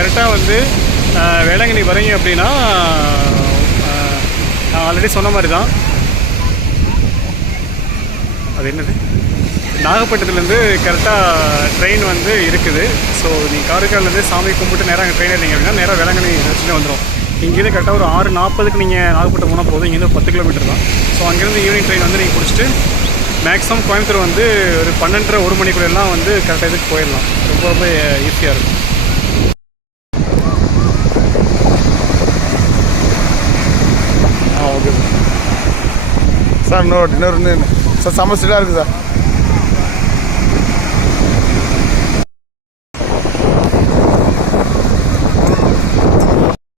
கரெக்டாக வந்து வேளாங்கண்ணி வரீங்க அப்படின்னா நான் ஆல்ரெடி சொன்ன மாதிரி தான். அது என்னது, நாகப்பட்டினத்துலேருந்து கரெக்டாக ட்ரெயின் வந்து இருக்குது. ஸோ நீங்கள் காரைக்கால்லேருந்து சாமி கும்பிட்டு நேராக அங்கே ட்ரெயின் ஏறிங்க அப்படின்னா நேராக வேளாங்கண்ணி வச்சுட்டு வந்துடும். இங்கேருந்து கரெக்டாக ஒரு 6:40க்கு நீங்கள் நாகப்பட்டினம் போனால் போதும். இங்கேருந்து 10 கிலோமீட்டர் தான். ஸோ அங்கேருந்து ஈவினிங் ட்ரெயின் வந்து நீங்கள் பிடிச்சிட்டு மேக்ஸிமம் கோயம்புத்தூர் வந்து ஒரு 12:30 1 மணிக்குள்ளெல்லாம் வந்து கரெக்டாக இதுக்கு போயிடலாம். ரொம்ப ரொம்ப ஈஸியாக இருக்கும். Okay sir. இன்னொரு சார் செம்ம ஸ்டீலாக இருக்குது சார்.